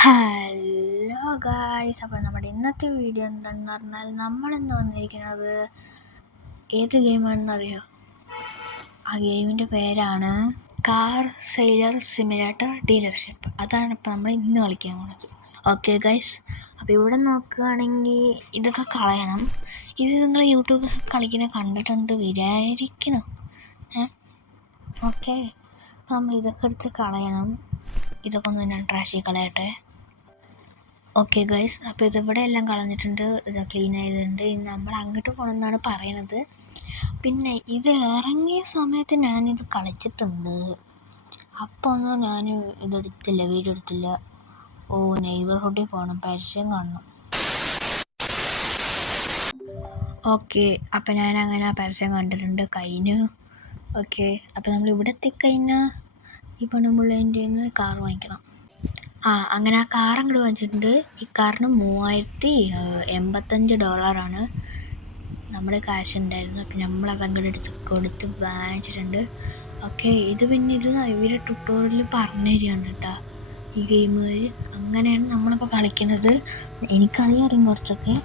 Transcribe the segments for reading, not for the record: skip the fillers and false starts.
Hello guys, അപ്പോൾ നമ്മുടെ ഇന്നത്തെ വീഡിയോ എന്താണെന്ന് പറഞ്ഞാൽ നമ്മളിന്ന് വന്നിരിക്കുന്നത് ഏത് ഗെയിമാണെന്ന് അറിയോ? ആ ഗെയിമിൻ്റെ പേരാണ് കാർ സെയിലർ സിമുലേറ്റർ ഡീലർഷിപ്പ്. അതാണ് ഇപ്പോൾ നമ്മൾ ഇന്ന് കളിക്കാൻ പോകുന്നത്. ഓക്കെ ഗൈസ്, അപ്പോൾ ഇവിടെ നോക്കുകയാണെങ്കിൽ ഇതൊക്കെ കളയണം. ഇത് നിങ്ങൾ യൂട്യൂബിൽ കളിക്കുന്ന കണ്ടിട്ടുണ്ട് വിചാരിക്കണം. ഓക്കെ, അപ്പോൾ നമ്മൾ ഇതൊക്കെ എടുത്ത് കളയണം. ഇതൊക്കെ ഒന്ന് ഞാൻ ട്രാഷിൽ കളയട്ടെ. ഓക്കെ ഗൈസ്, അപ്പോൾ ഇതിവിടെ എല്ലാം കളഞ്ഞിട്ടുണ്ട്, ഇത് ക്ലീൻ ചെയ്തിട്ടുണ്ട്. ഇനി നമ്മൾ അങ്ങോട്ട് പോകണമെന്നാണ് പറയണത്. പിന്നെ ഇത് ഇറങ്ങിയ സമയത്ത് ഞാനിത് കളിച്ചിട്ടുണ്ട്, അപ്പോൾ ഒന്നും ഞാൻ ഇതെടുത്തില്ല, വീഡിയോ എടുത്തില്ല. നെയ്ബർഹുഡിൽ പോകണം, പരസ്യം കാണണം. ഓക്കെ, അപ്പോൾ ഞാൻ അങ്ങനെ ആ പരസ്യം കണ്ടിട്ടുണ്ട്, കഴിഞ്ഞു. ഓക്കെ, അപ്പോൾ നമ്മൾ ഇവിടെ എത്തിക്കഴിഞ്ഞാൽ ഈ പെണ്ണുമ്പിള്ളേൻ്റെ കാർ വാങ്ങിക്കണം. അങ്ങനെ ആ കാർ അങ്ങോട്ട് വാങ്ങിച്ചിട്ടുണ്ട്. ഈ കാറിന് $3085 നമ്മുടെ കാശ് ഉണ്ടായിരുന്നു. അപ്പം നമ്മളത് അങ്ങോട്ട് എടുത്ത് കൊടുത്ത് വാങ്ങിച്ചിട്ടുണ്ട്. ഓക്കെ, ഇത് പിന്നെ ഇവർ ട്യൂട്ടോറിയലിൽ പറഞ്ഞു തരികയാണ് കേട്ടോ ഈ ഗെയിമുകൾ. അങ്ങനെയാണ് നമ്മളിപ്പോൾ കളിക്കുന്നത്. എനിക്കറിയാം കുറച്ചൊക്കെ,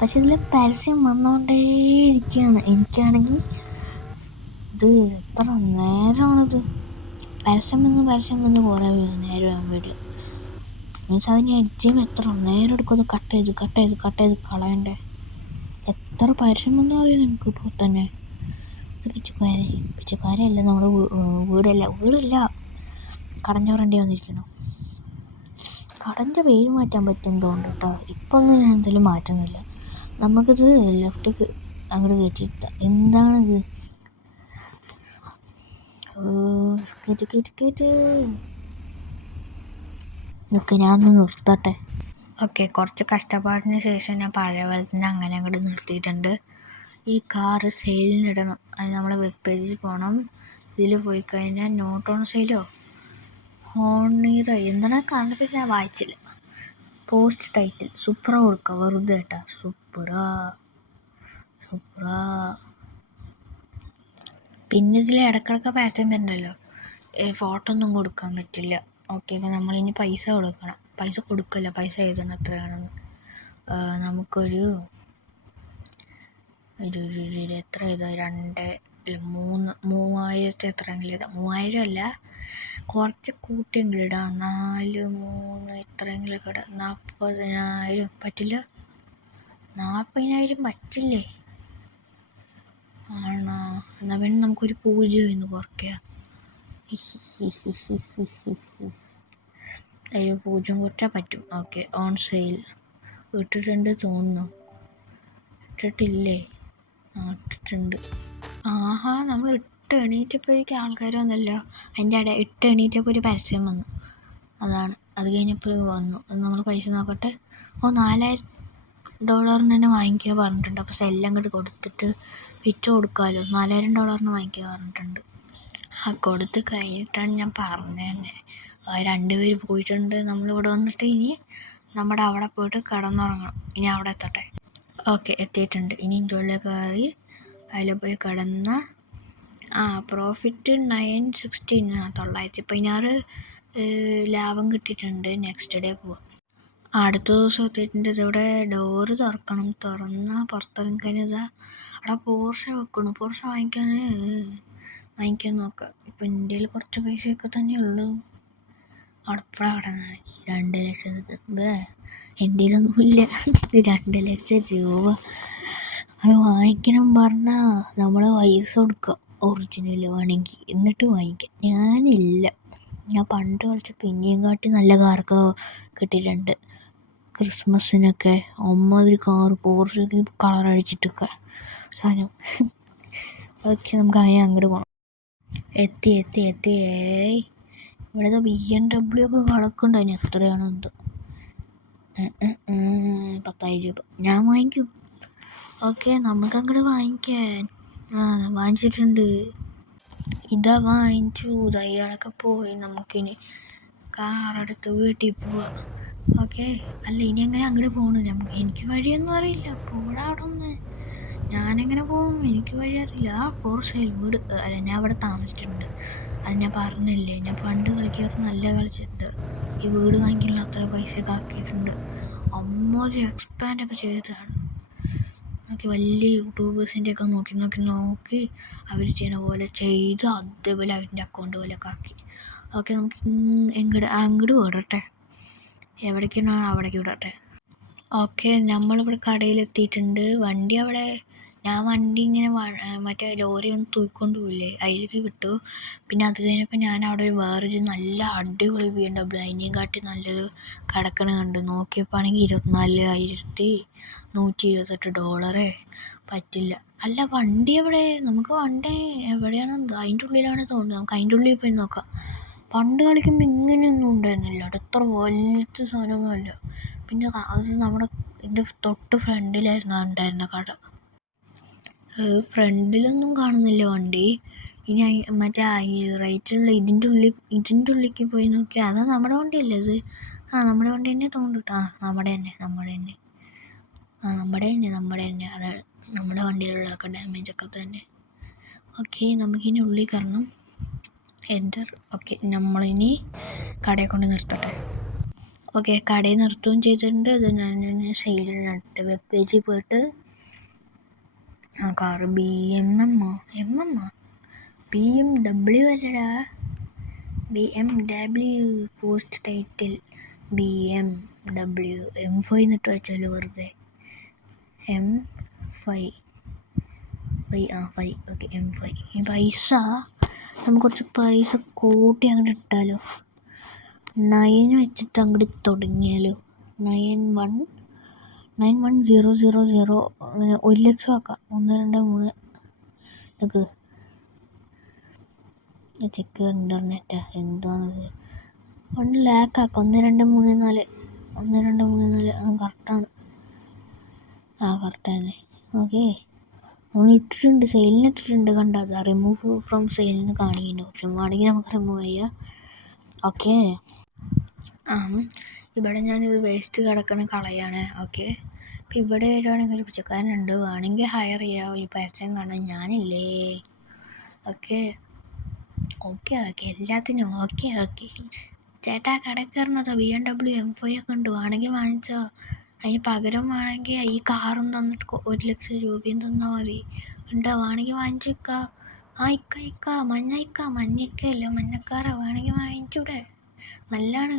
പക്ഷെ ഇതിൽ പരസ്യം വന്നുകൊണ്ടേയിരിക്കുകയാണ്. എനിക്കാണെങ്കിൽ ഇത് എത്ര നേരമാണിത് പരസ്യം വന്ന് കുറേ നേരം വീഡിയോ മീൻസ് അതിന് എഡിറ്റ് ചെയ്യുമ്പോൾ എത്ര നേരം എടുക്കും. അത് കട്ട് ചെയ്ത് കളയണ്ടേ. എത്ര പരസ്യം വന്നു അറിയാം എനിക്കിപ്പോൾ തന്നെ. പിച്ചക്കാരല്ല, നമ്മുടെ വീടില്ല കടഞ്ചവറണ്ടി വന്നിരിക്കണം. കടഞ്ച പേര് മാറ്റാൻ പറ്റും തോന്നുന്നു കേട്ടോ. ഇപ്പം ഒന്നും ഞാൻ എന്തായാലും മാറ്റുന്നില്ല. നമുക്കിത് ലെഫ്റ്റ് അങ്ങോട്ട് കയറ്റിയിട്ട. എന്താണിത്? ഇതൊക്കെ ഞാനൊന്ന് നിർത്തട്ടെ. ഓക്കെ, കുറച്ച് കഷ്ടപ്പാടിന് ശേഷം ഞാൻ പഴയ പോലെ തന്നെ അങ്ങനെ അങ്ങോട്ട് നിർത്തിയിട്ടുണ്ട്. ഈ കാറ് സെയിലിനിടണം. അത് നമ്മൾ വെബ് പേജിൽ പോകണം. ഇതിൽ പോയി കഴിഞ്ഞാൽ നോട്ട് ഓൺ സെയിലോ ഹോണീറ എന്താണ് കണ്ടപ്പോൾ ഞാൻ വായിച്ചില്ല. പോസ്റ്റ് ടൈറ്റിൽ സൂപ്പറ കൊടുക്കുക, വെറുതെ കേട്ടാ. സൂപ്പറ. പിന്നെ ഇതിൽ ഇടയ്ക്കിടയ്ക്ക് പരസ്യം വരുന്നുണ്ടല്ലോ, ഫോട്ടോ ഒന്നും കൊടുക്കാൻ പറ്റില്ല. ഓക്കെ, അപ്പോൾ നമ്മളിനി പൈസ കൊടുക്കണം. പൈസ എഴുതണം എത്രയാണെന്ന്. നമുക്കൊരു എത്ര എഴുതാം? 3000 എത്രയെങ്കിലും എഴുതാം. 3000 അല്ല, കുറച്ച് കൂട്ടിയെങ്കിലും ഇടാം. 4 3 എത്രയെങ്കിലും ഒക്കെ ഇടാം. 40,000 പറ്റില്ല? 40,000 പറ്റില്ലേ? ആണോ? എന്നാൽ പിന്നെ നമുക്കൊരു 0 എന്ന് കുറയ്ക്കുക. അതിൽ 0 കുറച്ചാൽ പറ്റും. ഓക്കെ, ഓൺ സെയിൽ ഇട്ടിട്ടുണ്ട് തോന്നുന്നു. ഇട്ടിട്ടില്ലേ? ഇട്ടിട്ടുണ്ട്. നമ്മൾ എണീറ്റപ്പോഴേക്കും ആൾക്കാർ വന്നല്ലോ. അതിൻ്റെ എണീറ്റപ്പോൾ ഒരു പരസ്യം വന്നു. അത് കഴിഞ്ഞപ്പോൾ വന്നു. നമ്മൾ പൈസ നോക്കട്ടെ. $4,000 തന്നെ വാങ്ങിക്കുക പറഞ്ഞിട്ടുണ്ട്. അപ്പോൾ സെല്ലാം അങ്ങോട്ട് കൊടുത്തിട്ട് വിറ്റ് കൊടുക്കാമല്ലോ. $4,000 വാങ്ങിക്കുക പറഞ്ഞിട്ടുണ്ട്. കൊടുത്ത് കഴിഞ്ഞിട്ടാണ് ഞാൻ പറഞ്ഞത് തന്നെ. 2 പേര് പോയിട്ടുണ്ട്. നമ്മളിവിടെ വന്നിട്ട് ഇനി നമ്മുടെ അവിടെ പോയിട്ട് കിടന്നുറങ്ങണം. ഇനി അവിടെ എത്തട്ടെ. ഓക്കെ, എത്തിയിട്ടുണ്ട്. ഇനി ഇൻഡോറിലേക്ക് കയറി അതിൽ പോയി കിടന്ന പ്രോഫിറ്റ് 916 916 ലാഭം കിട്ടിയിട്ടുണ്ട്. നെക്സ്റ്റ് ഡേ പോവാം. അടുത്ത ദിവസം എത്തിയിട്ടുണ്ട്. ഇതിവിടെ ഡോറ് തുറക്കണം. തുറന്നാൽ പുറത്തിറങ്ങിക്കഴിഞ്ഞാൽ അവിടെ പോർഷ വെക്കണം. പോർഷ വാങ്ങിക്കാൻ നോക്കാം. ഇപ്പം ഇന്ത്യയിൽ കുറച്ച് പൈസയൊക്കെ തന്നെ ഉള്ളൂ. അവിടെ 2 ലക്ഷം ഇന്ത്യയിലൊന്നുമില്ല. 2 ലക്ഷം രൂപ അത് വാങ്ങിക്കണം പറഞ്ഞാൽ നമ്മൾ പൈസ കൊടുക്കുക ഒറിജിനൽ വേണമെങ്കിൽ, എന്നിട്ട് വാങ്ങിക്കാം. ഞാനില്ല. ഞാൻ പണ്ട് കളിച്ച പിന്നെയും കാട്ടി നല്ല കാറൊക്കെ കിട്ടിയിട്ടുണ്ട് ക്രിസ്മസിനൊക്കെ. അമ്മാതിരി കാറ് പോർഷയ്ക്ക് കളർ അടിച്ചിട്ടൊക്കെ സാധനം. ഓക്കെ, നമുക്ക് അതിനെ അങ്ങോട്ട് പോകണം. എത്തി ഇവിടുത്തെ BMW ഒക്കെ കിടക്കുന്നുണ്ട്. അതിന് എത്രയാണ് എന്തോ? 10,000 രൂപ. ഞാൻ വാങ്ങിക്കും. ഓക്കെ, നമുക്ക് അങ്ങോട്ട് വാങ്ങിക്കാൻ. വാങ്ങിച്ചിട്ടുണ്ട്. ഇതാ വാങ്ങിച്ചു. അയാളൊക്കെ പോയി. നമുക്കിനി കാറെടുത്ത് വീട്ടിൽ പോവാം. ഓക്കെ, അല്ല ഇനി എങ്ങനെ അങ്ങോട്ട് പോകണം? എനിക്ക് വഴിയൊന്നും അറിയില്ല. പോടാ അവിടെ ഒന്ന്. ഞാനെങ്ങനെ പോകും? എനിക്ക് വഴി അറിയില്ല. ഫോർ സെയിൽ വീട് അല്ല, ഞാൻ അവിടെ താമസിച്ചിട്ടുണ്ട്. അത് ഞാൻ പറഞ്ഞില്ലേ, ഞാൻ പണ്ട് കളിക്കാറ് നല്ല കളിച്ചിട്ടുണ്ട്. ഈ വീട് വാങ്ങിക്കാനുള്ള അത്ര പൈസയൊക്കെ ആക്കിയിട്ടുണ്ട്. അമ്മൊരു എക്സ്പാൻഡൊക്കെ ചെയ്തതാണ്. നോക്കി വലിയ യൂട്യൂബേഴ്സിൻ്റെയൊക്കെ നോക്കി അവർ ചെയ്യണ പോലെ ചെയ്ത് അതേപോലെ അവരുടെ അക്കൗണ്ട് പോലെയൊക്കെ ആക്കി. ഓക്കെ, നമുക്ക് അങ്ങോട്ട് വിടട്ടെ, എവിടേക്കാണോ അവിടേക്ക് വിടട്ടെ. ഓക്കെ, നമ്മളിവിടെ കടയിലെത്തിയിട്ടുണ്ട്. വണ്ടി അവിടെ, ഞാൻ വണ്ടി ഇങ്ങനെ മറ്റേ ലോറി ഒന്ന് തൂക്കിക്കൊണ്ട് പോയില്ലേ, അതിലേക്ക് വിട്ടു. പിന്നെ അത് കഴിഞ്ഞപ്പോൾ ഞാൻ അവിടെ വേറൊരു നല്ല അടിപൊളി BMW അതിനെയും കാട്ടി നല്ലത് കിടക്കണ കണ്ടു. നോക്കിയപ്പോൾ ആണെങ്കിൽ $24,128. പറ്റില്ല. അല്ല, വണ്ടി എവിടെ? നമുക്ക് വണ്ടി എവിടെയാണ്? അതിൻ്റെ ഉള്ളിലാണ് തോന്നുന്നത്. നമുക്ക് അതിൻ്റെ ഉള്ളിൽ പോയി നോക്കാം. പണ്ട് കളിക്കുമ്പോൾ ഇങ്ങനെയൊന്നും ഉണ്ടായിരുന്നില്ല. അത്ര വലിയ സാധനമൊന്നുമല്ല. പിന്നെ അത് നമ്മുടെ ഇതിൻ്റെ തൊട്ട് ഫ്രണ്ടിലായിരുന്നു ഉണ്ടായിരുന്ന കട. ഫ്രണ്ടിലൊന്നും കാണുന്നില്ല വണ്ടി. ഇനി മറ്റേ റൈറ്റുള്ള ഇതിൻ്റെ ഉള്ളിലേക്ക് പോയി നോക്കിയാൽ അതാ നമ്മുടെ വണ്ടിയല്ലേ ഇത്? നമ്മുടെ വണ്ടി തന്നെ തോന്നിട്ടാ. നമ്മുടെ തന്നെ അതാണ് നമ്മുടെ വണ്ടിയിലുള്ളതൊക്കെ ഡാമേജൊക്കെ തന്നെ. ഓക്കെ, നമുക്കിനി ഉള്ളിൽ കയറണം. എൻ്റർ. ഓക്കെ, നമ്മളിനി കടയെ കൊണ്ട് നിർത്തട്ടെ. ഓക്കെ, കടയിൽ നിർത്തുകയും ചെയ്തിട്ടുണ്ട്. ഇത് ഞാൻ സെയിലിനിട്ട് വെബ് പേജിൽ പോയിട്ട് കാറ് BMW അല്ലടാ, BMW post title BMW M5 എന്നിട്ട് വെച്ചാലോ വെറുതെ. M5. Okay, M5. ഇനി പൈസ നമുക്ക് കുറച്ച് പൈസ കൂട്ടി അങ്ങോട്ട് ഇട്ടാലോ. 9 വെച്ചിട്ട് അങ്ങോട്ട് തുടങ്ങിയാലോ. 91000 അങ്ങനെ 1,00,000 ആക്കാം. 1 2 3 ഇതൊക്കെ ചെക്ക് ഇൻ്റർനെറ്റാ എന്താണത്. 1 ലാക്ക് ആക്കാം. 1 2 3 4 കറക്റ്റാണ്. കറക്റ്റ് തന്നെ. ഓക്കെ, നമ്മൾ ഇട്ടിട്ടുണ്ട്, സെയിലിന് ഇട്ടിട്ടുണ്ട്. കണ്ടത് റിമൂവ് ഫ്രം സെയിലിന് കാണിക്കുന്നുണ്ട്. ഓപ്ഷൻ വേണമെങ്കിൽ നമുക്ക് റിമൂവ് ചെയ്യാം. ഓക്കെ, ഇവിടെ ഞാനിത് വേസ്റ്റ് കിടക്കണ കളയാണ്. ഓക്കെ, അപ്പം ഇവിടെ വരുവാണെങ്കിൽ ഒരു പിച്ചക്കാരനുണ്ട്, വേണമെങ്കിൽ ഹയർ ചെയ്യാം. ഒരു പരസ്യം കാണാൻ ഞാനില്ലേ. ഓക്കെ, എല്ലാത്തിനും ഓക്കെ. ചേട്ടാ, കടയിൽ കയറണതോ BMW M5 ഒക്കെ ഉണ്ട്, വേണമെങ്കിൽ വാങ്ങിച്ചോ. അതിന് പകരം വേണമെങ്കിൽ ഈ കാറും തന്നിട്ട് 1,00,000 രൂപയും തന്നാൽ മതി. ഉണ്ടോ? വേണമെങ്കിൽ വാങ്ങിച്ചു വെക്കാം. ഇക്ക മഞ്ഞക്കല്ല, മഞ്ഞക്കാരാ, വേണമെങ്കിൽ വാങ്ങിച്ചൂടെ? നല്ലതാണ്.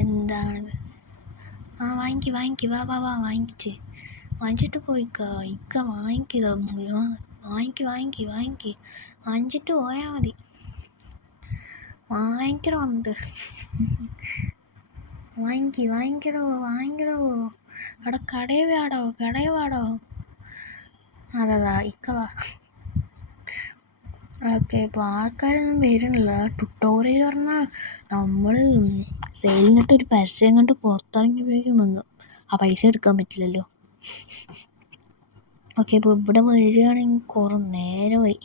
എന്താണിത്? വാങ്ങിക്ക് വാ വാങ്ങിച്ചിട്ട് പോയിക്ക. വാങ്ങിക്കുക മുഴുവൻ. വാങ്ങിച്ചിട്ട് പോയാൽ മതി. വാങ്ങിക്കണോ അവിടെ കടയിൽ വാടോ. അതാ ഇക്ക വാ. ഓക്കെ, ഇപ്പോൾ ആൾക്കാരൊന്നും വരുന്നില്ല. ട്യൂട്ടോറിയൽ പറഞ്ഞാൽ നമ്മൾ സെയിലിനിട്ടൊരു പരസ്യം കണ്ട് പുറത്തിറങ്ങിയപ്പോഴേക്കും വന്നു. പൈസ എടുക്കാൻ പറ്റില്ലല്ലോ. ഓക്കെ, ഇപ്പോൾ ഇവിടെ വരികയാണെങ്കിൽ കുറേ നേരമായി,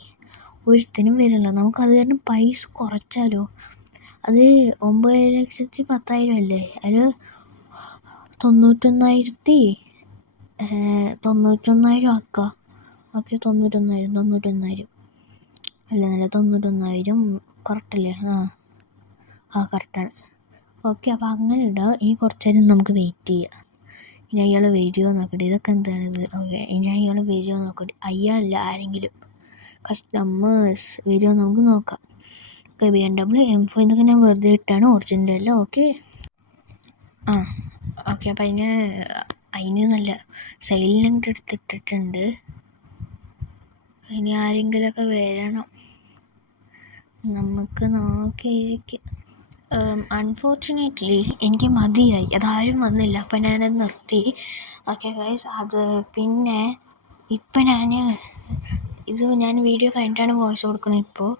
ഒരുത്തിനും വരുന്നില്ല. നമുക്കത് കാരണം പൈസ കുറച്ചാലോ. അത് 9,10,000 അല്ലേ, അതിൽ 91,000 ആക്കാം. ഓക്കെ, 91,000 അല്ല, 91,000 കറക്റ്റല്ലേ? കറക്റ്റാണ്. ഓക്കെ, അപ്പോൾ അങ്ങനെ ഇടാം. ഇനി കുറച്ച് നേരം നമുക്ക് വെയിറ്റ് ചെയ്യാം. ഇനി അയാൾ വരുമോ നോക്കട്ടെ. ഇതൊക്കെ എന്താണിത്? ഓക്കെ, ഇനി അയാൾ വരുമോ നോക്കട്ടെ. അയാളല്ല, ആരെങ്കിലും കസ്റ്റമേഴ്സ് വരുമോ നമുക്ക് നോക്കാം. ഓക്കെ, BMW M5 എന്നൊക്കെ ഞാൻ വെറുതെ ഇട്ടാണ്, ഒറിജിനൽ അല്ല. ഓക്കെ, അപ്പം അതിന് നല്ല സെയിലിനങ്ങോട്ട് എടുത്തിട്ടിട്ടുണ്ട്. ഇനി ആരെങ്കിലുമൊക്കെ വരണം, നമുക്ക് നോക്കിയിരിക്കാം. അൺഫോർച്ചുനേറ്റ്ലി എനിക്ക് മതിയായി, അതാരും വന്നില്ല. അപ്പം ഞാനത് നിർത്തി. ഓക്കെ ഗൈസ്, അത് പിന്നെ ഇപ്പം ഞാൻ വീഡിയോ കഴിഞ്ഞിട്ടാണ് വോയിസ് കൊടുക്കുന്നത്. ഇപ്പോൾ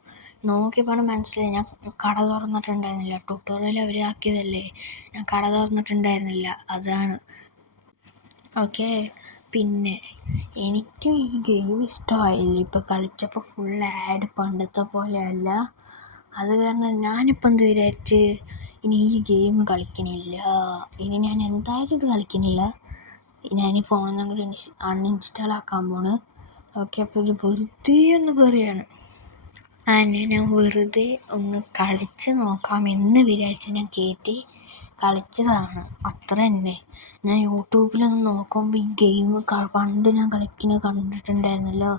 നോക്കിയപ്പോൾ മനസ്സിലായി ഞാൻ കട തുറന്നിട്ടുണ്ടായിരുന്നില്ല. ട്യൂട്ടോറിയൽ അവർ ആക്കിയതല്ലേ, ഞാൻ കട തുറന്നിട്ടുണ്ടായിരുന്നില്ല, അതാണ്. ഓക്കെ, പിന്നെ എനിക്കും ഈ ഗെയിം ഇഷ്ടമായില്ല. ഇപ്പോൾ കളിച്ചപ്പോൾ ഫുൾ ആഡ്, പണ്ടത്തെ പോലെയല്ല. അത് കാരണം ഞാനിപ്പോൾ എന്ത് വിചാരിച്ച്, ഇനി ഈ ഗെയിം കളിക്കണില്ല. ഇനി ഞാൻ എന്തായാലും ഇത് കളിക്കണില്ല. ഞാൻ ഈ ഫോണിൽ നിന്ന് അൺഇൻസ്റ്റാൾ ആക്കാൻ പോണ്. ഓക്കെ, അപ്പോൾ ഇത് വെറുതെ ഒന്ന് പറയുകയാണ്. ആൻഡ് ഞാൻ വെറുതെ ഒന്ന് കളിച്ച് നോക്കാമെന്ന് വിചാരിച്ച് ഞാൻ കയറ്റി കളിച്ചതാണ്. അത്ര തന്നെ. ഞാൻ യൂട്യൂബിലൊന്ന് നോക്കുമ്പോൾ ഈ ഗെയിം പണ്ട് ഞാൻ കളിക്കുന്നത് കണ്ടിട്ടുണ്ടായിരുന്നല്ലോ,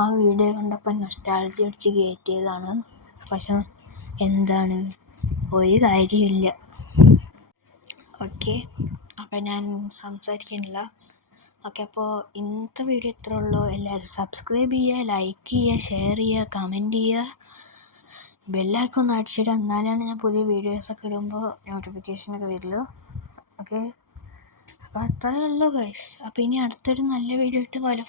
ആ വീഡിയോ കണ്ടപ്പോൾ നൊസ്റ്റാൾജിയ അടിച്ച് കയറ്റിയതാണ്. പക്ഷെ എന്താണ്, ഒരു കാര്യമില്ല. ഓക്കെ, അപ്പോൾ ഞാൻ സംസാരിക്കുന്നില്ല. ഓക്കെ, അപ്പോൾ ഇന്നത്തെ വീഡിയോ ഇത്രേ ഉള്ളൂ. എല്ലാവരും സബ്സ്ക്രൈബ് ചെയ്യുക, ലൈക്ക് ചെയ്യുക, ഷെയർ ചെയ്യുക, കമൻറ്റ് ചെയ്യുക, ബെല്ലൈക്കൺ ഒന്ന് അടിച്ചിടുക. എന്നാലാണ് ഞാൻ പുതിയ വീഡിയോസൊക്കെ ഇടുമ്പോൾ നോട്ടിഫിക്കേഷനൊക്കെ വരുള്ളൂ. ഓക്കെ, അപ്പോൾ അത്രയേ ഉള്ളൂ ഗൈസ്. അപ്പോൾ ഇനി അടുത്തൊരു നല്ല വീഡിയോ ഇട്ട് പോലെ